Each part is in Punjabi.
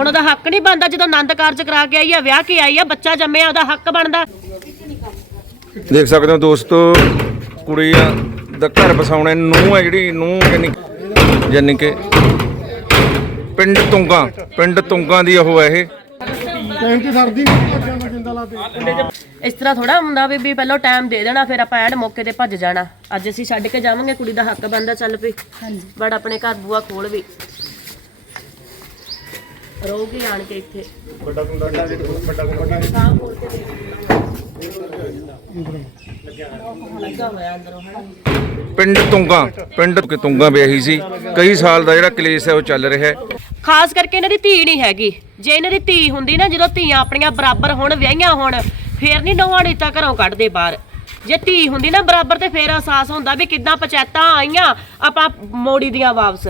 ਹੁਣ ਉਹਦਾ ਹੱਕ ਨਹੀਂ ਬਣਦਾ ਜਦੋਂ ਆਨੰਦ ਕਾਰਜ ਕਰਾ ਕੇ ਆਈ ਆ ਵਿਆਹ ਕੇ ਆਈ ਆ ਬੱਚਾ ਜੰਮਿਆ ਉਹਦਾ ਹੱਕ ਬਣਦਾ। ਦੇਖ ਸਕਦੇ ਹੋ ਦੋਸਤੋ ਕੁੜੀ ਆ ਦਾ ਘਰ ਬਸਾਉਣੇ ਨੂੰ ਹੈ ਜਿਹੜੀ ਨੂੰ ਯਾਨੀ ਯਾਨੀ ਕਿ ਪਿੰਡ ਤੁੰਗਾ ਪਿੰਡ ਤੁੰਗਾ ਦੀ ਉਹ ਹੈ ਇਹ। ਟਾਈਮ ਤੇ ਸਰਦੀ ਇਸ ਤਰ੍ਹਾਂ ਥੋੜਾ ਹੁੰਦਾ ਵੀ ਵੀ ਪਹਿਲਾਂ ਟਾਈਮ ਦੇ ਦੇਣਾ ਫਿਰ ਆਪਾਂ ਐਡ ਮੌਕੇ ਤੇ ਭੱਜ ਜਾਣਾ। ਅੱਜ ਅਸੀਂ ਛੱਡ ਕੇ ਜਾਵਾਂਗੇ ਕੁੜੀ ਦਾ ਹੱਕ ਬਣਦਾ ਚੱਲ ਪਈ ਹਾਂਜੀ। ਬੜ ਆਪਣੇ ਘਰ ਬੂਆ ਖੋਲ ਵੀ। ਰਹੂਗੀ ਆਣ ਕੇ ਇੱਥੇ? ਵੱਡਾ ਕੁੰਡਾ ਵੱਡਾ ਕੁੰਡਾ ਸਾਹ ਖੋਲ ਕੇ ਦੇਖ ਲੱਗਾ ਹੋਇਆ ਅੰਦਰੋਂ ਹਨਾ ਪਿੰਡ ਤੁੰਗਾ ਪਿੰਡ ਕਿ ਤੁੰਗਾ ਵਿਆਹੀ ਸੀ। ਕਈ ਸਾਲ ਦਾ ਜਿਹੜਾ ਕਲੇਸ਼ ਹੈ ਉਹ ਚੱਲ ਰਿਹਾ ਹੈ। ਖਾਸ ਕਰਕੇ ਇਹਨਾਂ ਦੀ ਧੀ ਨਹੀਂ ਹੈਗੀ। ਜੇ ਇਹਨਾਂ ਦੀ ਧੀ ਹੁੰਦੀ ਨਾ ਜਦੋਂ ਧੀਆਂ ਆਪਣੀਆਂ ਬਰਾਬਰ ਹੋਣ ਵਿਆਹੀਆਂ ਹੋਣ ਫੇਰ ਨਹੀਂ ਨੌਵਾਂ ਨੀਤਾ ਘਰੋਂ ਕੱਢਦੇ ਬਾਹਰ। ਜੇ ਧੀ ਹੁੰਦੀ ਨਾ ਬਰਾਬਰ ਤੇ ਫੇਰ ਅਹਿਸਾਸ ਹੁੰਦਾ ਵੀ ਕਿੱਦਾਂ ਪੰਚਾਇਤਾਂ ਆਈਆਂ ਆਪਾਂ ਮੋੜੀ ਦੀਆਂ ਵਾਪਸ।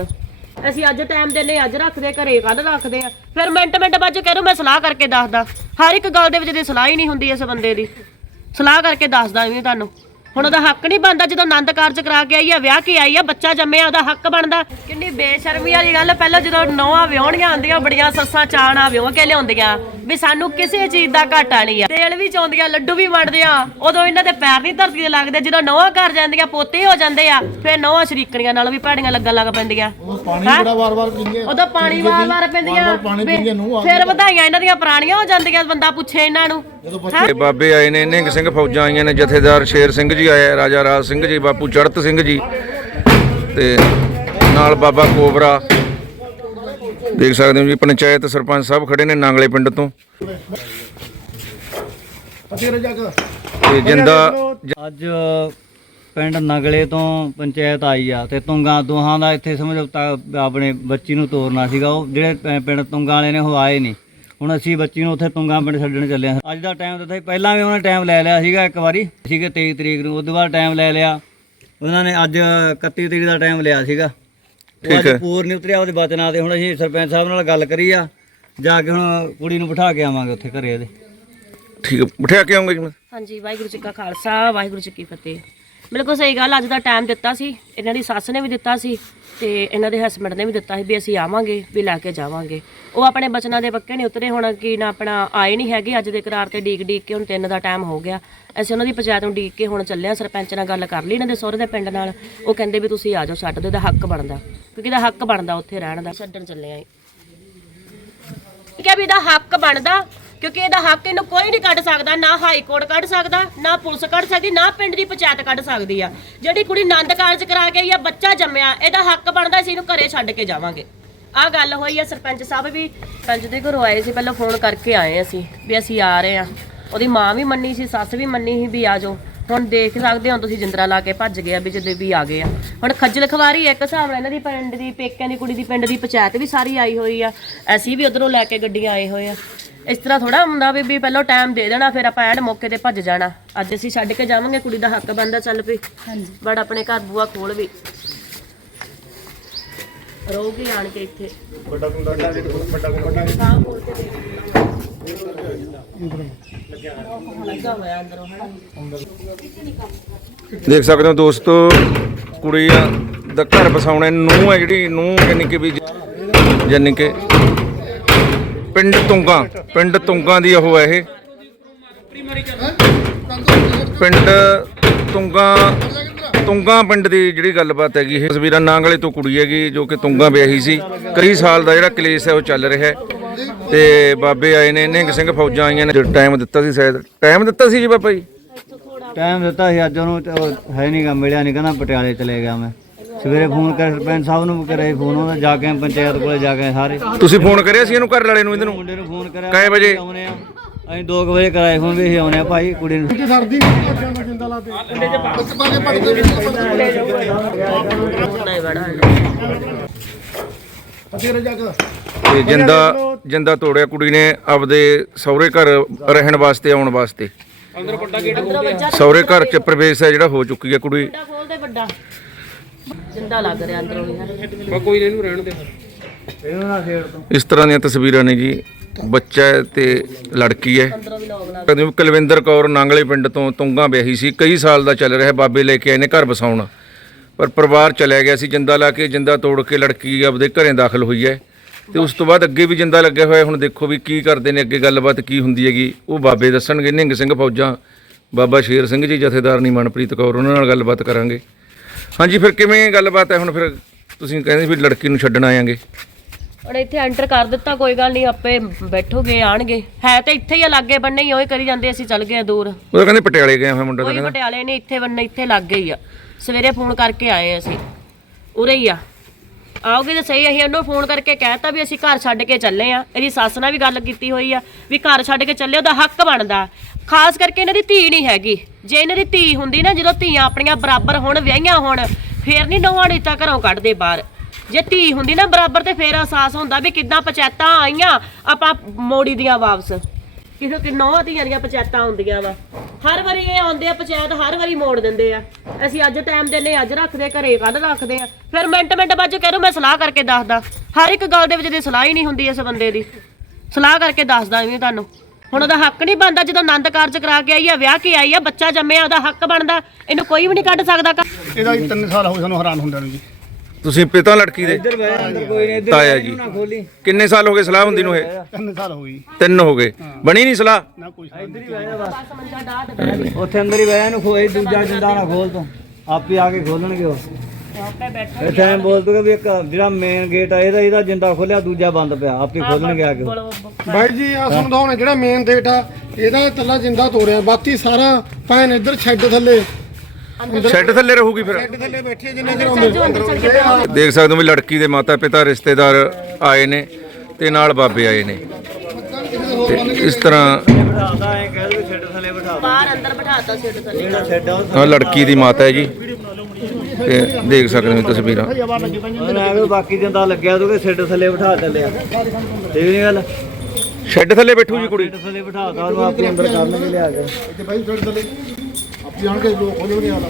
ਅਸੀਂ ਅੱਜ ਟਾਈਮ ਦਿੰਨੇ ਅੱਜ ਰੱਖਦੇ ਘਰੇ ਕੱਲ ਰੱਖਦੇ ਆ। ਫਿਰ ਮਿੰਟ ਮਿੰਟ ਬਾਅਦ ਚ ਕਹਿ ਮੈਂ ਸਲਾਹ ਕਰਕੇ ਦੱਸਦਾ। ਹਰ ਇੱਕ ਗੱਲ ਦੇ ਵਿੱਚ ਦੀ ਸਲਾਹ ਹੀ ਨਹੀਂ ਹੁੰਦੀ ਇਸ ਬੰਦੇ ਦੀ। ਸਲਾਹ ਕਰਕੇ ਦੱਸਦਾ ਵੀ ਤੁਹਾਨੂੰ। ਹੁਣ ਉਹਦਾ ਹੱਕ ਨਹੀਂ ਬਣਦਾ ਜਦੋਂ ਆਨੰਦ ਕਾਰਜ ਕਰਾ ਕੇ ਆਈ ਆ, ਵਿਆਹ ਕੇ ਆਈ ਆ, ਬੱਚਾ ਜੰਮਿਆ, ਉਹਦਾ ਹੱਕ ਬਣਦਾ। ਕਿੰਨੀ ਬੇਸ਼ਰਮੀ ਵਾਲੀ ਗੱਲ ਪਹਿਲਾਂ ਜਦੋਂ ਨੌਵਾਂ ਵਿਆਹਣੀਆਂ ਆਉਂਦੀਆਂ, ਬੜੀਆਂ ਸੱਸਾਂ ਚਾਣਾ ਵਿਆਹ ਕੇ ਲਿਆਉਂਦੀਆਂ। ਵੀ ਸਾਨੂੰ ਕਿਸੇ ਚੀਜ਼ ਦਾ ਘਾਟਾ ਨਹੀਂ ਆ। ਤੇਲ ਵੀ ਚਾਉਂਦੀਆਂ ਲੱਡੂ ਵੀ ਵੰਡਦੇ ਆ। ਉਦੋਂ ਇਹਨਾਂ ਦੇ ਪੈਰ ਨਹੀਂ ਧਰਤੀ ਤੇ ਲੱਗਦੇ। ਜਦੋਂ ਨੌਵਾਂ ਘਰ ਜਾਂਦੀਆਂ ਪੋਤੇ ਹੋ ਜਾਂਦੇ ਆ ਫਿਰ ਨੌਵਾਂ ਸ਼ਰੀਕਣੀਆਂ ਨਾਲ ਵੀ ਭੈੜੀਆਂ ਲੱਗਣ ਲੱਗ ਪੈਂਦੀਆਂ। ਪਾਣੀ ਹੈਂ? ਬੜਾ ਵਾਰ-ਵਾਰ ਪੀਂਦੇ ਉਦੋਂ ਪਾਣੀ ਵਾਰ-ਵਾਰ ਪੈਂਦੀਆਂ। ਵਾਰ-ਵਾਰ ਪਾਣੀ ਵੀ ਪੀਂਦੀਆਂ ਨੂੰ ਆ ਫਿਰ ਵਧਾਈਆਂ ਇਹਨਾਂ ਦੀਆਂ ਪੁਰਾਣੀਆਂ ਹੋ ਜਾਂਦੀਆਂ ਬੰਦਾ ਪੁੱਛੇ ਇਹਨਾਂ ਨੂੰ? ਤੇ ਬਾਬੇ ਆਏ ਨੇ ਨਿਹੰਗ ਸਿੰਘ ਫੌਜਾਂ ਆਈਆਂ ਨੇ ਜਥੇਦਾਰ ਸ਼ੇਰ ਸਿੰਘ ਜੀ ਆਇਆ ਰਾਜਾ ਰਾਜ ਸਿੰਘ ਜੀ ਬਾਪੂ ਚੜਤ ਸਿੰਘ ਜੀ ਤੇ ਨਾਲ ਬਾਬਾ ਕੋਬਰਾ ਦੇਖ ਸਕਦੇ ਹੋ ਜੀ ਪੰਚਾਇਤ ਸਰਪੰਚ ਸਭ ਖੜੇ ਨੇ ਨਾਂਗਲੇ ਪਿੰਡ ਤੋਂ। ਤੇ ਜਿੰਦਾ ਅੱਜ ਪਿੰਡ ਨਗਲੇ ਤੋਂ ਪੰਚਾਇਤ ਆਈ ਆ ਤੇ ਤੁੰਗਾ ਦੋਹਾਂ ਦਾ ਇੱਥੇ ਸਮਝੌਤਾ ਆਪਣੇ ਬੱਚੀ ਨੂੰ ਤੋਰਨਾ ਸੀਗਾ ਉਹ ਜਿਹੜੇ ਪਿੰਡ ਤੁੰਗਾ ਵਾਲੇ ਨੇ ਉਹ ਆਏ ਨਹੀਂ। ਹੁਣ ਅਸੀਂ ਬੱਚੀ ਨੂੰ ਉੱਥੇ ਤੁੰਗਾ ਪਿੰਡ ਛੱਡਣ ਚੱਲੇ ਹਾਂ। ਅੱਜ ਦਾ ਟਾਈਮ ਦਿੱਤਾ ਸੀ ਪਹਿਲਾਂ ਵੀ ਉਹਨਾਂ ਨੇ ਟਾਈਮ ਲੈ ਲਿਆ ਸੀਗਾ ਇੱਕ ਵਾਰੀ। ਸੀਗੇ 23 ਤਰੀਕ ਨੂੰ ਉਦੋਂ ਬਾਅਦ ਟਾਈਮ ਲੈ ਲਿਆ। ਉਹਨਾਂ ਨੇ ਅੱਜ 31 ਤਰੀਕ ਦਾ ਟਾਈਮ ਲਿਆ ਸੀਗਾ। ਉਹ ਠੀਕ ਅੱਜ ਹੈ। ਪੂਰ ਨਹੀਂ ਉਤਰਿਆ ਉਹਦੇ ਬਚਨਾਂ ਤੇ। ਹੁਣ ਅਸੀਂ ਸਰਪੰਚ ਸਾਹਿਬ ਨਾਲ ਗੱਲ ਕਰੀ ਆ। ਜਾ ਕੇ ਹੁਣ ਕੁੜੀ ਨੂੰ ਬਿਠਾ ਕੇ ਆਵਾਂਗੇ ਉੱਥੇ ਘਰੇ ਇਹਦੇ ਠੀਕ ਹੈ। ਬਿਠਾ ਕੇ ਆਉਂਗੇ ਜੀ। ਮੈਂ ਹਾਂਜੀ ਵਾਹਿਗੁਰੂ ਜੀ ਕਾ ਖਾਲਸਾ ਵਾਹਿਗੁਰੂ ਜੀ ਕੀ ਫਤਿਹ। ਬਿਲਕੁਲ ਸਹੀ ਗੱਲ ਅੱਜ ਦਾ ਟਾਈਮ ਦਿੱਤਾ ਸੀ। ਇਹਨਾਂ ਦੀ ਸੱਸ ਨੇ ਵੀ ਦਿੱਤਾ ਸੀ ਤੇ ਇਹਨਾਂ ਦੇ ਹਸਬੰਡ ਨੇ ਵੀ ਦਿੱਤਾ ਸੀ ਵੀ ਅਸੀਂ ਆਵਾਂਗੇ ਵੀ ਲੈ ਕੇ ਜਾਵਾਂਗੇ। ਉਹ ਆਪਣੇ ਬਚਨਾਂ ਦੇ ਪੱਕੇ ਨਹੀਂ ਉਤਰੇ ਹੁਣ ਕੀ ਨਾ ਆਪਣਾ ਆਏ ਨਹੀਂ ਹੈਗੇ ਅੱਜ ਦੇ ਕਰਾਰ ਤੇ ਡੀਕ ਡੀਕ ਕੇ ਹੁਣ ਤਿੰਨ ਦਾ ਟਾਈਮ ਹੋ ਗਿਆ। ਅਸੀਂ ਉਹਨਾਂ ਦੀ ਪੰਚਾਇਤ ਨੂੰ ਡੀਕ ਕੇ ਹੁਣ ਚੱਲੇ ਆ ਸਰਪੰਚ ਨਾਲ ਗੱਲ ਕਰ ਲਈ ਇਹਨਾਂ ਦੇ ਸਹੁਰੇ ਦੇ ਪਿੰਡ ਨਾਲ। ਉਹ ਕਹਿੰਦੇ ਵੀ ਤੁਸੀਂ ਆ ਜਾਓ ਛੱਡ ਦਿਓ ਇਹਦਾ ਹੱਕ ਬਣਦਾ। ਕਿਉਂਕਿ ਇਹਦਾ ਹੱਕ ਬਣਦਾ ਉੱਥੇ ਰਹਿਣ ਦਾ। ਛੱਡਣ ਚੱਲੇ ਆ ਹੈ ਵੀ ਇਹਦਾ ਹੱਕ ਬਣਦਾ ਕਿਉਂਕਿ ਇਹਦਾ ਹੱਕ ਇਹਨੂੰ ਕੋਈ ਨਹੀਂ ਕੱਢ ਸਕਦਾ, ਨਾ ਹਾਈ ਕੋਰਟ ਕੱਢ ਸਕਦਾ, ਨਾ ਪੁਲਿਸ ਕੱਢ ਸਕਦੀ, ਨਾ ਪਿੰਡ ਦੀ ਪੰਚਾਇਤ ਕੱਢ ਸਕਦੀ ਆ। ਜਿਹੜੀ ਕੁੜੀ ਆਨੰਦ ਕਾਰਜ ਕਰਾ ਕੇ ਆਈ ਬੱਚਾ ਜੰਮਿਆ, ਇਹਦਾ ਹੱਕ ਬਣਦਾ ਸੀ ਇਹਨੂੰ ਘਰੇ ਛੱਡ ਕੇ ਜਾਵਾਂਗੇ। ਆ ਗੱਲ ਹੋਈ ਆ ਸਰਪੰਚ ਸਾਹਿਬ ਵੀ ਪੰਜ ਦੇ ਘਰੋਂ ਆਏ ਸੀ, ਪਹਿਲਾਂ ਫੋਨ ਕਰਕੇ ਆਏ ਅਸੀਂ, ਵੀ ਅਸੀਂ ਆ ਰਹੇ ਆ। ਉਹਦੀ ਮਾਂ ਵੀ ਮੰਨੀ ਸੀ, ਸੱਸ ਵੀ ਮੰਨੀ ਸੀ ਵੀ ਆ ਜਾਓ। ਹੁਣ ਦੇਖ ਸਕਦੇ ਹੋ ਤੁਸੀਂ ਜਿੰਦਰਾ ਲਾ ਕੇ ਭੱਜ ਗਏ ਆ ਵੀ ਜਦੋਂ ਵੀ ਆ ਗਏ ਆ। ਹੁਣ ਖੱਜਲ ਖਵਾਰੀ ਇੱਕ ਹਿਸਾਬ ਨਾਲ ਇਹਨਾਂ ਦੀ ਪਿੰਡ ਦੀ, ਪੇਕਿਆਂ ਦੀ, ਕੁੜੀ ਦੀ, ਪਿੰਡ ਦੀ ਪੰਚਾਇਤ ਵੀ ਸਾਰੀ ਆਈ ਹੋਈ ਆ। ਅਸੀਂ ਵੀ ਉਧਰੋਂ ਲੈ ਕੇ ਗੱਡੀਆਂ ਆਏ ਹੋਏ ਆ। ਇਸ ਤਰ੍ਹਾਂ ਥੋੜਾ ਹੁੰਦਾ ਵੀ ਵੀ ਪਹਿਲਾਂ ਟਾਈਮ ਦੇ ਦੇਣਾ ਫਿਰ ਆਪਾਂ ਐਡ ਮੌਕੇ ਤੇ ਭੱਜ ਜਾਣਾ। ਅੱਜ ਅਸੀਂ ਛੱਡ ਕੇ ਜਾਵਾਂਗੇ ਕੁੜੀ ਦਾ ਹੱਕ ਬਣਦਾ ਚੱਲ ਪਈ ਹਾਂਜੀ। ਬੜ ਆਪਣੇ ਘਰ ਬੂਆ ਖੋਲ ਵੀ। ਰਹੂਗੀ ਆਣ ਕੇ ਇੱਥੇ। ਵੱਡਾ ਕੁੰਡਾ ਵੱਡਾ ਕੁੰਡਾ ਸਾਹ ਖੋਲ ਕੇ ਦੇਖ ਲੱਗਾ ਹੋਇਆ ਅੰਦਰੋਂ ਹਨਾ? ਦੇਖ ਸਕਦੇ ਹੋ ਦੋਸਤੋ ਕੁੜੀ ਆ ਦਾ ਘਰ ਬਸਾਉਣੇ ਨੂੰ ਹੈ ਜਿਹੜੀ ਨੂੰ ਯਾਨੀ ਕਿ ਵੀ ਯਾਨੀ ਕਿ ਪਿੰਡ ਤੁੰਗਾ ਪਿੰਡ ਤੁੰਗਾ ਦੀ ਉਹ ਹੈ ਇਹ। ਪਿੰਡ ਤੁੰਗਾ ਤੁੰਗਾ ਪਿੰਡ ਦੀ ਜਿਹੜੀ ਗੱਲਬਾਤ ਹੈਗੀ ਇਹ। ਤਸਵੀਰਾਂ ਨਾਂਗਲੇ ਤੋਂ ਕੁੜੀ ਹੈਗੀ, ਜੋ ਕਿ ਤੁੰਗਾ ਵਿਆਹੀ ਸੀ। ਕਈ ਸਾਲ ਦਾ ਜਿਹੜਾ ਕਲੇਸ਼ ਹੈ, ਉਹ ਚੱਲ ਰਿਹਾ ਹੈ। ਤੇ ਬਾਬੇ ਆਏ ਨੇ, ਨਿਹੰਗ ਸਿੰਘ ਫੌਜਾਂ ਆਈਆਂ ਨੇ। ਟਾਈਮ ਦਿੱਤਾ ਸੀ ਸ਼ਾਇਦ। ਟਾਈਮ ਦਿੱਤਾ ਸੀ ਜੀ ਬਾਬਾ ਜੀ? ਟਾਈਮ ਦਿੱਤਾ ਸੀ, ਅੱਜ ਉਹਨੂੰ ਤੇ ਉਹ ਹੈ ਨਹੀਂਗਾ ਮਿਲਿਆ ਨਹੀਂ ਕਹਿੰਦਾ ਪਟਿਆਲੇ ਚਲੇ ਗਿਆ ਮੈਂ। ਸਵੇਰੇ ਫੋਨ ਕਰ ਸਰਪੰਚ ਸਾਹਿਬ ਨੂੰ ਸੀ ਫੋਨ ਉਹਦਾ ਜਾ ਕੇ ਪੰਚਾਇਤ ਕੋਲੇ ਜਾ ਕੇ ਸਾਰੇ। ਤੁਸੀਂ ਫੋਨ ਕਰਿਆ ਸੀ ਇਹਨੂੰ ਘਰ ਵਾਲੇ ਨੂੰ ਇਹਦੇ ਨੂੰ ਮੁੰਡੇ ਨੂੰ ਫੋਨ ਕਰਿਆ ਕੈ ਵਜੇ? ਆਉਨੇ ਆ। ਅਸੀਂ 2 ਵਜੇ ਕਰਾਏ ਫੋਨ ਵੀ ਅਸੀਂ ਆਉਨੇ ਆ ਭਾਈ ਕੁੜੀ ਨੂੰ। ਤੇ ਸਰਦੀ ਨਹੀਂ ਜਿੰਦਾ ਲਾ ਰਜਾ ਕਰ ਤੇ ਜਿੰਦਾ ਜਿੰਦਾ ਤੋੜਿਆ ਕੁੜੀ ਨੇ ਆਪਦੇ ਸਹੁਰੇ ਘਰ ਰਹਿਣ ਵਾਸਤੇ ਆਉਣ ਵਾਸਤੇ। ਸਹੁਰੇ ਘਰ ਚ ਪ੍ਰਵੇਸ਼ ਹੈ ਜਿਹੜਾ ਹੋ ਚੁੱਕੀ ਹੈ ਕੁੜੀ। ਵੱਡਾ ਖੋਲਦੇ ਵੱਡਾ। ਜਿੰਦਾ ਲੱਗ ਰਿਹਾ ਅੰਦਰੋਂ ਵੀ ਹੈ ਇਹਨੂੰ ਨਾ ਛੇੜ ਤੋਂ। ਇਸ ਤਰ੍ਹਾਂ ਦੀਆਂ ਤਸਵੀਰਾਂ ਨੇ ਜੀ। ਬੱਚਾ ਹੈ ਤੇ ਲੜਕੀ ਹੈ। ਅੰਦਰੋਂ ਵੀ ਲੋਕ ਲੱਗ ਕਹਿੰਦੇ ਵੀ ਕੁਲਵਿੰਦਰ ਕੌਰ ਨਾਂਗਲੇ ਪਿੰਡ ਤੋਂ ਤੁੰਗਾ ਵਿਆਹੀ ਸੀ। ਕਈ ਸਾਲ ਦਾ ਚੱਲ ਰਿਹਾ ਬਾਬੇ ਲੈ ਕੇ ਆਏ ਨੇ ਘਰ ਬਸਾਉਣ ਪਰ ਪਰਿਵਾਰ ਚਲਿਆ ਗਿਆ ਸੀ। ਜਿੰਦਾ ਲਾ ਕੇ ਜਿੰਦਾ ਤੋੜ ਕੇ ਲੜਕੀ ਆਪਦੇ ਘਰੇ ਦਾਖਲ ਹੋਈ ਹੈ। ਤੇ ਉਸ ਤੋਂ ਬਾਅਦ ਅੱਗੇ ਵੀ ਜਿੰਦਾ ਲੱਗਿਆ ਹੋਇਆ। ਹੁਣ ਦੇਖੋ ਵੀ ਕੀ ਕਰਦੇ ਨੇ ਅੱਗੇ ਗੱਲਬਾਤ ਕੀ ਹੁੰਦੀ ਹੈਗੀ। ਉਹ ਬਾਬੇ ਦੱਸਣਗੇ। ਨਿਹੰਗ ਸਿੰਘ ਫੌਜਾਂ ਬਾਬਾ ਸ਼ੇਰ ਸਿੰਘ ਜੀ ਜਥੇਦਾਰਨੀ ਮਨਪ੍ਰੀਤ ਕੌਰ ਉਹਨਾਂ ਨਾਲ ਗੱਲਬਾਤ ਕਰਾਂਗੇ। ਹਾਂਜੀ ਫਿਰ ਕਿਵੇਂ ਗੱਲਬਾਤ ਹੈ ਹੁਣ ਫਿਰ? ਤੁਸੀਂ ਕਹਿੰਦੇ ਵੀ ਲੜਕੀ ਨੂੰ ਛੱਡਣ ਆਏਗੇ ਹੁਣ ਇੱਥੇ ਐਂਟਰ ਕਰ ਦਿੱਤਾ ਕੋਈ ਗੱਲ ਨਹੀਂ ਆਪੇ ਬੈਠੋਗੇ ਆਣਗੇ। ਹੈ ਤੇ ਇੱਥੇ ਹੀ ਆ ਲਾਗੇ ਬੰਨੇ ਹੀ ਉਹੀ ਕਰੀ ਜਾਂਦੇ ਅਸੀਂ ਚੱਲ ਗਏ ਆ ਦੂਰ। ਉਹ ਕਹਿੰਦੇ ਪਟਿਆਲੇ ਗਿਆ ਹੋਇਆ ਮੁੰਡਾ ਤਾਂ ਕੋਈ ਕਹਿੰਦਾ। ਪਟਿਆਲੇ ਨਹੀਂ ਇੱਥੇ ਬੰਨੇ ਇੱਥੇ ਲੱਗੇ ਹੀ ਆ। ਸਵੇਰੇ ਫੋਨ ਕਰਕੇ ਆਏ ਅਸੀਂ। ਉਰੇ ਹੀ ਆ। ਆਓਗੇ ਤਾਂ ਸਹੀ, ਅਸੀਂ ਉਹਨੂੰ ਫੋਨ ਕਰਕੇ ਕਹਿਤਾ ਵੀ ਅਸੀਂ ਘਰ ਛੱਡ ਕੇ ਚੱਲੇ ਆ ਇਹਦੀ ਸੱਸ ਨਾਲ ਵੀ ਗੱਲ ਕੀਤੀ ਹੋਈ ਆ ਵੀ ਘਰ ਛੱਡ ਕੇ ਚੱਲੇ, ਉਹਦਾ ਹੱਕ ਬਣਦਾ। ਖਾਸ ਕਰਕੇ ਇਹਨਾਂ ਦੀ ਧੀ ਨਹੀਂ ਹੈਗੀ। ਜੇ ਇਹਨਾਂ ਦੀ ਧੀ ਹੁੰਦੀ ਨਾ, ਜਦੋਂ ਧੀਆਂ ਆਪਣੀਆਂ ਬਰਾਬਰ ਹੋਣ, ਵਿਆਹੀਆਂ ਹੋਣ, ਫੇਰ ਨਹੀਂ ਨੌਵਾਂ ਨੀਤਾ ਘਰੋਂ ਕੱਢਦੇ ਬਾਹਰ। ਜੇ ਧੀ ਹੁੰਦੀ ਨਾ ਬਰਾਬਰ ਤੇ ਫੇਰ ਅਹਿਸਾਸ ਹੁੰਦਾ ਵੀ ਕਿੱਦਾਂ ਪੰਚਾਇਤਾਂ ਆਈਆਂ, ਆਪਾਂ ਮੋੜੀ ਦੀਆਂ ਵਾਪਸ। ਕਿਸੇ ਕਿ ਨੌਵਾਂ ਧੀਆਂ ਦੀਆਂ ਪੰਚਾਇਤਾਂ ਹੁੰਦੀਆਂ ਵਾ। ਹਰ ਵਾਰੀ ਇਹ ਆਉਂਦੇ ਆ, ਪੰਚਾਇਤ ਹਰ ਵਾਰੀ ਮੋੜ ਦਿੰਦੇ ਆ। ਅਸੀਂ ਅੱਜ ਟਾਈਮ ਦਿੰਨੇ ਅੱਜ ਰੱਖਦੇ, ਘਰੇ ਕੱਲ ਰੱਖਦੇ ਆ। ਫਿਰ ਮਿੰਟ ਮਿੰਟ ਬਾਅਦ ਚ ਕਹਿ ਦੋ, ਮੈਂ ਸਲਾਹ ਕਰਕੇ ਦੱਸਦਾ। ਹਰ ਇੱਕ ਗੱਲ ਦੇ ਵਿੱਚ ਦੀ ਸਲਾਹ ਹੀ ਨਹੀਂ ਹੁੰਦੀ ਇਸ ਬੰਦੇ ਦੀ। ਸਲਾਹ ਕਰਕੇ ਦੱਸਦਾ ਵੀ ਤੁਹਾਨੂੰ। ਹੁਣ ਉਹਦਾ ਹੱਕ ਨਹੀਂ ਬਣਦਾ ਜਦੋਂ ਆਨੰਦ ਕਾਰਜ ਕਰਾ ਕੇ ਆਈ ਆ, ਵਿਆਹ ਕੇ ਆਈ ਆ, ਬੱਚਾ ਜੰਮਿਆ, ਉਹਦਾ ਹੱਕ ਬਣਦਾ। ਇਹਨੂੰ ਕੋਈ ਵੀ ਨਹੀਂ ਕੱਢ ਸਕਦਾ। ਇਹਦਾ 3 ਸਾਲ ਹੋ ਗਏ ਸਾਨੂੰ ਹੈਰਾਨ ਹੁੰਦਿਆਂ ਨੂੰ ਜੀ। ਤੁਸੀਂ ਪਿਤਾ ਲੜਕੀ ਦੇ? ਇੱਧਰ ਬਹਿ ਅੰਦਰ ਕੋਈ ਨਹੀਂ ਇੱਧਰ ਤਾਇਆ ਜੀ। ਖੋਲੀ। ਕਿੰਨੇ ਸਾਲ ਹੋ ਗਏ ਸਲਾਹ ਹੁੰਦੀ ਨੂੰ ਇਹ? 3 ਸਾਲ ਹੋ ਗਏ ਜੀ ਤਿੰਨ ਹੋ ਗਏ। ਬਣੀ ਨਹੀਂ ਸਲਾਹ? ਨਾ ਕੋਈ। ਬਸ ਡਾਹ ਤੇ ਬਹਿ ਗਈ। ਉੱਥੇ ਅੰਦਰ ਹੀ ਬਹਿ ਇਹਨੂੰ ਖੋਏ ਦੂਜਾ ਜਿੰਦਾ ਨਾ ਖੋਲ ਤੂੰ। ਆਪੇ ਆ ਕੇ ਖੋਲਣਗੇ ਉਹ। ਆਪੇ ਬੈਠਾ ਇੱਥੇ ਐਂ ਬੋਲ ਦੂਗਾ ਵੀ ਇੱਕ ਜਿਹੜਾ ਮੇਨ ਗੇਟ ਆ ਇਹਦਾ ਇਹਦਾ ਜਿੰਦਾ ਖੋਲਿਆ ਦੂਜਾ ਬੰਦ ਪਿਆ। ਆਪੇ ਖੋਲਣਗੇ ਆ ਕੇ। ਬਾਈ ਜੀ ਆ ਦਿਖਾਉਣਾ ਜਿਹੜਾ ਮੇਨ ਡੇਟ ਆ ਇਹਦਾ ਤੱਲਾ ਜਿੰਦਾ ਤੋੜਿਆ। ਬਾਕੀ ਸਾਰਾ ਪੈਨ ਇੱਧਰ ਛੱਡ ਥੱਲੇ। ਸ਼ੈੱਡ ਥੱਲੇ ਰਹੂਗੀ ਫਿਰ। ਛੱਡ ਥੱਲੇ ਬੈਠੇ ਜਿੰਨੇ ਚਿਰ ਜੋ ਅੰਦਰ ਚੱਲ ਕੇ। ਦੇਖ ਸਕਦੇ ਹੋ ਵੀ ਲੜਕੀ ਦੇ ਮਾਤਾ ਪਿਤਾ ਰਿਸ਼ਤੇਦਾਰ ਆਏ ਨੇ ਤੇ ਨਾਲ ਬਾਬੇ ਆਏ ਨੇ। ਤੇ ਇਸ ਤਰ੍ਹਾਂ ਬਿਠਾਦਾ ਐ ਕਹਿ ਦੇ ਛੱਡ ਥੱਲੇ ਬਿਠਾ ਬਾਹਰ ਅੰਦਰ ਬਿਠਾਤਾ ਸਿੱਟ ਥੱਲੇ। ਜਿਹੜਾ ਛੱਡ ਆ ਆਹ ਲੜਕੀ ਦੀ ਮਾਤਾ ਹੈ ਜੀ। ਤੇ ਦੇਖ ਸਕਦੇ ਹੋ ਤਸਵੀਰਾਂ। ਕੇ ਬਾਕੀ ਜਿੰਦਾ ਲੱਗਿਆ ਤੂੰ ਕਿ ਛੱਡ ਥੱਲੇ ਬਿਠਾ ਚੱਲਿਆ ਠੀਕ ਨਹੀਂ ਗੱਲ? ਸ਼ੈੱਡ ਥੱਲੇ ਬੈਠੂ ਜੀ ਕੁੜੀ। ਛੱਡ ਥੱਲੇ ਬਿਠਾਤਾ ਉਹਨੂੰ ਆਪੇ ਅੰਦਰ ਕਰਨਗੇ ਲਿਆ ਕੇ। ਆਣ ਕੇ ਲੋਕ ਖੋਲ੍ਹ ਨਹੀਂ ਆਲਾ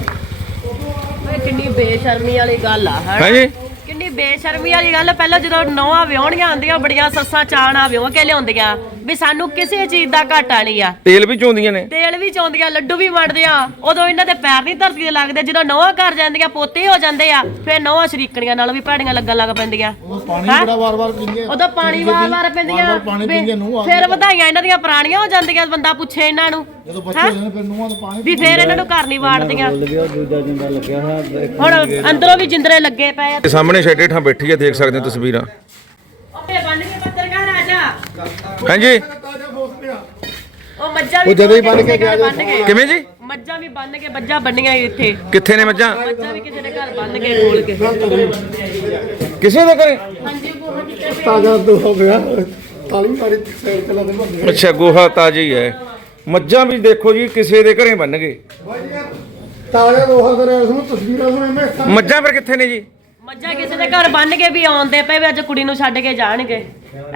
ਓਏ ਕਿੰਨੀ ਬੇਸ਼ਰਮੀ ਵਾਲੀ ਗੱਲ ਆ ਹੈ ਹਾਂਜੀ। ਕਿੰਨੀ ਬੇਸ਼ਰਮੀ ਵਾਲੀ ਗੱਲ ਆ। ਪਹਿਲਾਂ ਜਦੋਂ ਨੌਵਾਂ ਵਿਆਹਣੀਆਂ ਆਉਂਦੀਆਂ ਬੜੀਆਂ ਸੱਸਾਂ ਚਾਣਾ ਵਿਆਹ ਕੇ ਲਿਆਉਂਦੀਆਂ। ਵੀ ਸਾਨੂੰ ਕਿਸੇ ਚੀਜ਼ ਦਾ ਘਾਟਾ ਨਹੀਂ ਆ। ਤੇਲ ਵੀ ਚੋਂਦੀਆਂ ਨੇ। ਤੇਲ ਵੀ ਚਾਉਂਦੀਆਂ ਲੱਡੂ ਵੀ ਵੰਡਦੇ ਆ। ਉਦੋਂ ਇਹਨਾਂ ਦੇ ਪੈਰ ਨਹੀਂ ਧਰਤੀ ਤੇ ਲੱਗਦੇ ਜਦੋਂ ਨੌਵਾਂ ਘਰ ਜਾਂਦੀਆਂ ਪੋਤੇ ਹੋ ਜਾਂਦੇ ਆ ਫਿਰ ਨੌਵਾਂ ਸ਼ਰੀਕਣੀਆਂ ਨਾਲ ਵੀ ਭੈੜੀਆਂ ਲੱਗਣ ਲੱਗ ਪੈਂਦੀਆਂ। ਪਾਣੀ? ਬੜਾ ਵਾਰ-ਵਾਰ ਪੀਂਦੇ ਉਦੋਂ ਪਾਣੀ ਵਾਰ-ਵਾਰ ਪੈਂਦੀਆਂ। ਪਾਣੀ ਆ ਫਿਰ ਵਧਾਈਆਂ ਇਹਨਾਂ ਦੀਆਂ ਪੁਰਾਣੀਆਂ ਹੋ ਜਾਂਦੀਆਂ ਬੰਦਾ ਪੁੱਛੇ ਇਹਨਾਂ ਨੂੰ। ਜਦੋਂ ਬੱਚੇ ਹੈਂ? ਹੋ ਜਾਂਦੇ ਫਿਰ ਨੂੰਹਾਂ ਦਾ ਪਾਣੀ ਵੀ ਫਿਰ ਇਹਨਾਂ ਨੂੰ ਘਰ ਨਹੀਂ ਵਾੜਦੀਆਂ। ਹੁਣ ਅੰਦਰੋਂ ਵੀ ਜਿੰਦਰੇ ਲੱਗੇ ਪਏ ਆ। ਤੇ ਸਾਹਮਣੇ ਸ਼ੈੱਡ ਹੇਠਾਂ ਬੈਠੀ ਹੈ ਦੇਖ ਸਕਦੇ ਹੋ ਤਸਵੀਰਾਂ। ਓਏ ਬੰਨ ਕੇ ਆ ਜਾ ਹਾਂਜੀ। ਉਹ ਮੱਝਾਂ ਵੀ ਉਹ ਜਦੋਂ ਹੀ ਬੰਨ੍ਹ ਕੇ ਗਿਆ ਕਿਵੇਂ ਜੀ? ਮੱਝਾਂ ਵੀ ਬੰਨ ਕੇ ਮੱਝਾਂ ਬੰਨੀਆਂ ਇੱਥੇ। ਕਿੱਥੇ ਨੇ ਮੱਝਾਂ? ਮੱਝਾਂ ਵੀ ਕਿਸੇ ਦੇ ਘਰ ਬੰਨ ਕੇ ਖੋਲ ਕੇ। ਕਿਸੇ ਦੇ ਘਰੇ? ਹਾਂਜੀ ਗੋਹਾ ਤਾਜ਼ਾ ਦੋ ਹੋ ਗਿਆ। ਤਾਲੀ ਮਾਰੀ ਸਾਈਡ ਤੇ ਲਾ ਦੇ ਬੰਦੇ ਅੱਛਾ ਗੋਹਾ ਤਾਜ਼ਾ ਹੀ ਹੈ। ਮੱਝਾਂ ਵੀ ਦੇਖੋ ਜੀ ਕਿਸੇ ਦੇ ਘਰੇ ਬੰਨ ਗਏ। ਤਾਜ਼ਾ ਦੋਹਾ ਕਰਿਆ ਉਸ ਨੂੰ ਤਸਵੀਰਾਂ ਐਵੇਂ ਇੱਕ ਮੱਝਾਂ ਫਿਰ ਕਿੱਥੇ ਨੇ ਜੀ? ਮੱਝਾਂ ਕਿਸੇ ਦੇ ਘਰ ਬੰਨ ਕੇ ਵੀ ਆਉਂਦੇ ਪਏ ਵੀ ਅੱਜ ਕੁੜੀ ਨੂੰ ਛੱਡ ਕੇ ਜਾਣਗੇ।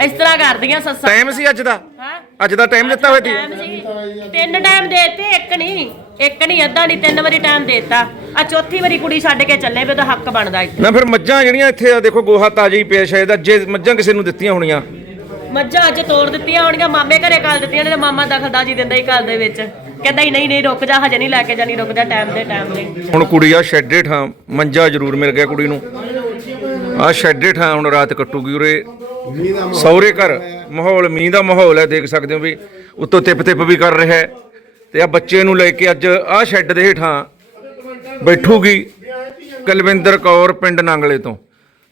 ਇਸ ਤਰ੍ਹਾਂ ਕਰਦੀਆਂ ਸੱਸਾਂ। ਟਾਈਮ ਸੀ ਅੱਜ ਦਾ? ਹਾਂ। ਅੱਜ ਦਾ ਟਾਈਮ ਦਿੱਤਾ ਹੋਇਆ ਸੀ? ਟਾਈਮ ਸੀ। ਤਿੰਨ ਟਾਈਮ ਦੇਤੇ ਇੱਕ ਨਹੀਂ। ਇੱਕ ਨਹੀਂ ਅੱਧਾ ਨਹੀਂ ਤਿੰਨ ਵਾਰੀ ਟਾਈਮ ਦੇਤਾ। ਆ ਚੌਥੀ ਵਾਰੀ ਕੁੜੀ ਛੱਡ ਕੇ ਚੱਲੇ ਵੀ ਉਹਦਾ ਹੱਕ ਬਣਦਾ ਇੱਥੇ। ਨਾ ਫਿਰ ਮੱਝਾਂ ਜਿਹੜੀਆਂ ਇੱਥੇ ਆ ਦੇਖੋ ਗੋਹਾ ਤਾਜ਼ਾ ਹੀ ਪਿਆ ਸ਼ਾਇਦ ਅੱਜੇ ਮੱਝਾਂ ਕਿਸੇ ਨੂੰ ਦਿੱਤੀਆਂ ਹੋਣੀਆਂ। ਮੱਝਾਂ ਅੱਜ ਤੋੜ ਦਿੱਤੀਆਂ ਹੋਣਗੀਆਂ ਮਾਮੇ ਘਰੇ ਕਾਲ ਦਿੱਤੀਆਂ ਨੇ ਤੇ ਮਾਮਾ ਦਖਲਦਾਜੀ ਦਿੰਦਾ ਹੀ ਘਰ ਦੇ ਵਿੱਚ। ਕਹਿੰਦਾ ਹੀ ਨਹੀਂ ਨਹੀਂ, ਰੁਕ ਜਾ, ਹਜੇ ਨਹੀਂ ਲੈ ਕੇ ਜਾਣੀ, ਰੁਕ ਜਾ ਟਾਈਮ ਦੇ ਟਾਈਮ ਦੇ ਹੁਣ ਕੁੜੀ ਆ ਸ਼ੈੱਡ ਹੇਠਾਂ ਮੰਜਾ ਜ਼ਰੂਰ ਮਿਲ ਗਿਆ ਕੁੜੀ ਨੂੰ। ਆ ਸ਼ੈੱਡ ਹੇਠਾਂ ਹੁਣ ਰਾਤ ਕੱਟੂਗੀ ਉਰੇ। ਸੌਰੇ ਘਰ, ਮਾਹੌਲ, ਮੀਂਹ ਦਾ ਮਾਹੌਲ ਹੈ, ਦੇਖ ਸਕਦੇ ਹੋ ਵੀ, ਉੱਤੋਂ ਟਿਪ ਟਿਪ ਵੀ ਕਰ ਰਿਹਾ ਹੈ। ਤੇ ਆ ਬੱਚੇ ਨੂੰ ਲੈ ਕੇ ਅੱਜ ਆ ਸ਼ੈੱਡ ਦੇ ਹੇਠਾਂ ਬੈਠੂਗੀ ਕੁਲਵਿੰਦਰ ਕੌਰ ਪਿੰਡ ਨਾਂਗਲੇ ਤੋਂ।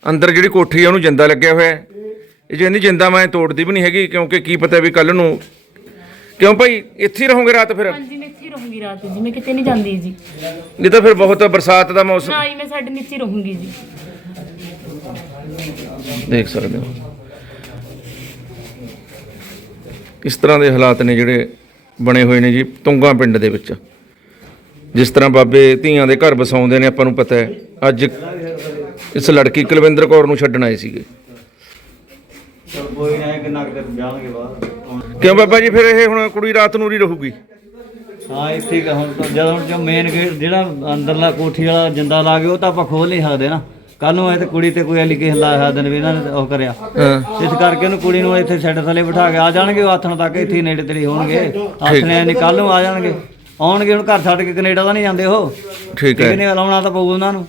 ਅੰਦਰ ਜਿਹੜੀ ਕੋਠੀ ਆ, ਉਹਨੂੰ ਜਿੰਦਾ ਲੱਗਿਆ ਹੋਇਆ ਹੈ। ਇਹ ਜੇ ਨਹੀਂ ਜਿੰਦਾ, ਮੈਂ ਤੋੜਦੀ ਵੀ ਨਹੀਂ ਹੈਗੀ, ਕਿਉਂਕਿ ਕੀ ਪਤਾ ਵੀ ਕੱਲ ਨੂੰ ਕਿਉਂ ਭਾਈ? ਇੱਥੇ ਹੀ ਰਹੋਗੇ ਰਾਤ ਫਿਰ? ਹਾਂਜੀ ਮੈਂ ਇੱਥੇ ਹੀ ਰਹੂੰਗੀ ਰਾਤ ਜੀ ਮੈਂ ਕਿਤੇ ਨਹੀਂ ਜਾਂਦੀ ਜੀ। ਨਹੀਂ ਤਾਂ ਫਿਰ ਬਹੁਤ ਬਰਸਾਤ ਦਾ ਮੌਸਮ ਨਾ ਹੀ ਮੈਂ ਸਾਡੇ ਨੀਚੇ ਰਹੂੰਗੀ ਜੀ। ਦੇਖ ਸਕਦੇ ਹੋ। ਇਸ ਤਰ੍ਹਾਂ ਦੇ ਹਾਲਾਤ ਨੇ ਜਿਹੜੇ ਬਣੇ ਹੋਏ ਨੇ ਜੀ ਤੁੰਗਾ ਪਿੰਡ ਦੇ ਵਿੱਚ। ਜਿਸ ਤਰ੍ਹਾਂ ਬਾਬੇ ਧੀਆਂ ਦੇ ਘਰ ਵਸਾਉਂਦੇ ਨੇ ਆਪਾਂ ਨੂੰ ਪਤਾ ਹੈ। ਅੱਜ ਇਸ ਲੜਕੀ ਕੁਲਵਿੰਦਰ ਕੌਰ ਨੂੰ ਛੱਡਣ ਆਏ ਸੀਗੇ। ਕੋਈ ਨਾ ਕਿੰਨਾ ਕੁ ਜਾਣਗੇ ਬਾਹਰ ਕਿਉਂ ਬਾਬਾ ਜੀ ਫਿਰ ਇਹ ਹੁਣ ਕੁੜੀ ਰਾਤ ਨੂੰ ਹੀ ਰਹੂਗੀ? ਹਾਂ ਇੱਥੇ ਹੀ ਹੁਣ ਤਾਂ ਜਦੋਂ ਜੋ ਮੇਨ ਗੇਟ ਜਿਹੜਾ ਅੰਦਰਲਾ ਕੋਠੀ ਵਾਲਾ ਜਿੰਦਾ ਲਾ ਕੇ ਉਹ ਤਾਂ ਆਪਾਂ ਖੋਲ ਨਹੀਂ ਸਕਦੇ ਨਾ। ਕੱਲ ਨੂੰ ਇਹ ਤੇ ਕੁੜੀ ਤੇ ਕੋਈ ਐਲੀਗੇਸ਼ਨ ਲਾ ਸਕਦੇ ਨੇ ਵੀ ਇਹਨਾਂ ਨੇ ਉਹ ਕਰਿਆ। ਇਸ ਕਰਕੇ ਉਹਨੂੰ ਕੁੜੀ ਨੂੰ ਇੱਥੇ ਛੱਡ ਥੱਲੇ ਬਿਠਾ ਕੇ ਆ ਜਾਣਗੇ ਉਹ ਆਥਣ ਤੱਕ ਇੱਥੇ ਹੀ ਨੇੜੇ ਤੇੜੇ ਹੋਣਗੇ। ਆਥਣੇ ਨਹੀਂ ਕੱਲ ਨੂੰ ਆ ਜਾਣਗੇ। ਆਉਣਗੇ ਹੁਣ ਘਰ ਛੱਡ ਕੇ ਕੈਨੇਡਾ ਤਾਂ ਨਹੀਂ ਜਾਂਦੇ ਉਹ। ਠੀਕ ਹੈ। ਕਿਹਨੇ ਲਾਉਣਾ ਤਾਂ ਪਊ ਉਹਨਾਂ ਨੂੰ।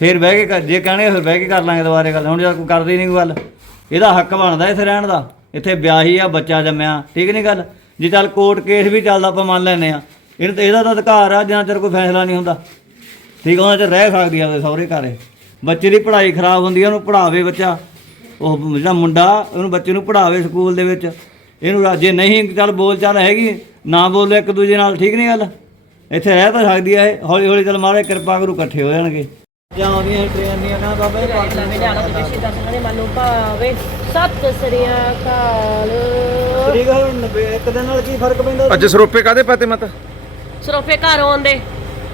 ਫੇਰ ਬਹਿ ਕੇ ਜੇ ਕਹਣੇ ਫਿਰ ਬਹਿ ਕੇ ਕਰ ਲਾਂਗੇ ਦੁਬਾਰੇ ਗੱਲ। ਹੁਣ ਜੇ ਕੋਈ ਕਰਦੇ ਨਹੀਂ ਗੱਲ ਇਹਦਾ ਹੱਕ ਬਣਦਾ ਇੱਥੇ ਰਹਿਣ ਦਾ। ਇੱਥੇ ਵਿਆਹੀ ਆ ਬੱਚਾ ਜੰਮਿਆ। ਠੀਕ ਨਹੀਂ ਗੱਲ? ਜੇ ਚੱਲ ਕੋਰਟ ਕੇਸ ਵੀ ਚੱਲਦਾ ਆਪਾਂ ਮੰਨ ਲੈਨੇ ਆ। ਇਹਨੂੰ ਤਾਂ ਇਹਦਾ ਤਾਂ ਅਧਿਕਾਰ ਆ ਜਿੰਨਾ ਚਿਰ ਕੋਈ ਫੈਸਲਾ ਨਹੀਂ ਹੁੰਦਾ। ਠੀਕ ਆ, ਉਹਨਾਂ ਚ ਰਹਿ ਸਕਦੀ ਆ ਸਹੁਰੇ ਘਰੇ। ਬੱਚੇ ਦੀ ਪੜ੍ਹਾਈ ਖਰਾਬ ਹੁੰਦੀ ਆ ਉਹਨੂੰ ਪੜ੍ਹਾਵੇ ਬੱਚਾ। ਉਹ ਜਿਹੜਾ ਮੁੰਡਾ ਉਹਨੂੰ ਬੱਚੇ ਨੂੰ ਪੜ੍ਹਾਵੇ ਸਕੂਲ ਦੇ ਵਿੱਚ। ਇਹਨੂੰ ਰਾਜੇ ਨਹੀਂ ਚੱਲ ਬੋਲ ਚਾਲ ਹੈਗੀ ਨਾ ਬੋਲੇ ਇੱਕ ਦੂਜੇ ਨਾਲ ਠੀਕ ਨਹੀਂ ਗੱਲ? ਇੱਥੇ ਰਹਿ ਤਾਂ ਸਕਦੀ ਆ ਇਹ। ਹੌਲੀ ਹੌਲੀ ਚੱਲ ਮਾਰੇ ਕਿਰਪਾ ਕਰੂ ਇਕੱਠੇ ਹੋ ਜਾਣਗੇ। ਜਾਂ ਆਉਂਦੀਆਂ ਟ੍ਰੇਨ ਦੀਆਂ ਨਾ ਬਾਬਾ ਇਹ ਪਾਸ ਨਵੇਂ ਜਾਣਾ ਤੇ ਬੇਸ਼ੀ ਦਰਸ਼ਨਾਂ ਦੇ ਮਨ ਨੂੰ ਭਾਵੇ। ਸਤਿ ਸ੍ਰੀ ਅਕਾਲ। ਠੀਕ ਆ ਹੁਣ ਇੱਕ ਦਿਨ ਨਾਲ ਕੀ ਫ਼ਰਕ ਪੈਂਦਾ ਅੱਜ ਸਰੋਪੇ ਕਾਦੇ ਪਾਤੇ ਮਤ? ਸਰੋਪੇ ਘਰ ਆਉਂਦੇ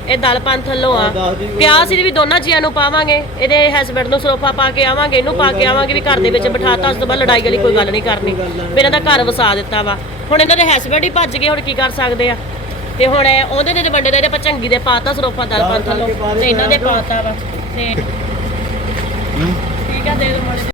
ਇਹ ਦਲ ਪੰਥ ਥੱਲੋਂ ਆ। ਦੱਸ ਦੀ ਕਿਹਾ ਸੀ ਵੀ ਦੋਨਾਂ ਜੀਆਂ ਨੂੰ ਪਾਵਾਂਗੇ। ਇਹਦੇ ਹਸਬੰਡ ਨੂੰ ਸਰੋਪਾ ਪਾ ਕੇ ਆਵਾਂਗੇ ਇਹਨੂੰ ਪਾ ਕੇ ਆਵਾਂਗੇ ਵੀ ਘਰ ਦੇ ਵਿੱਚ ਬਿਠਾਤਾ ਉਸ ਤੋਂ ਬਾਅਦ ਲੜਾਈ ਵਾਲੀ ਕੋਈ ਗੱਲ ਨਹੀਂ ਕਰਨੀ। ਇਹਨਾਂ ਦਾ ਘਰ ਵਸਾ ਦਿੱਤਾ ਵਾ। ਹੁਣ ਇਹਨਾਂ ਦੇ ਹਸਬੰਡ ਹੀ ਭੱਜ ਗਏ ਹੁਣ ਕੀ ਕਰ ਸਕਦੇ ਆ? ਤੇ ਹੁਣ ਉਹਦੇ ਦੇ ਵੱਡੇ ਦੇ ਇਹਦੇ ਪਚੰਗੀ ਦੇ ਪਾਤਾ ਸਰੋਪਾ ਦਲ ਪੰਥ ਥੱਲੋਂ ਤੇ ਇਹਨਾਂ ਦੇ ਪਾਤਾ ਵਾ। ਤੇ ਠੀਕ ਆ ਦੇ ਜਿਹੇ।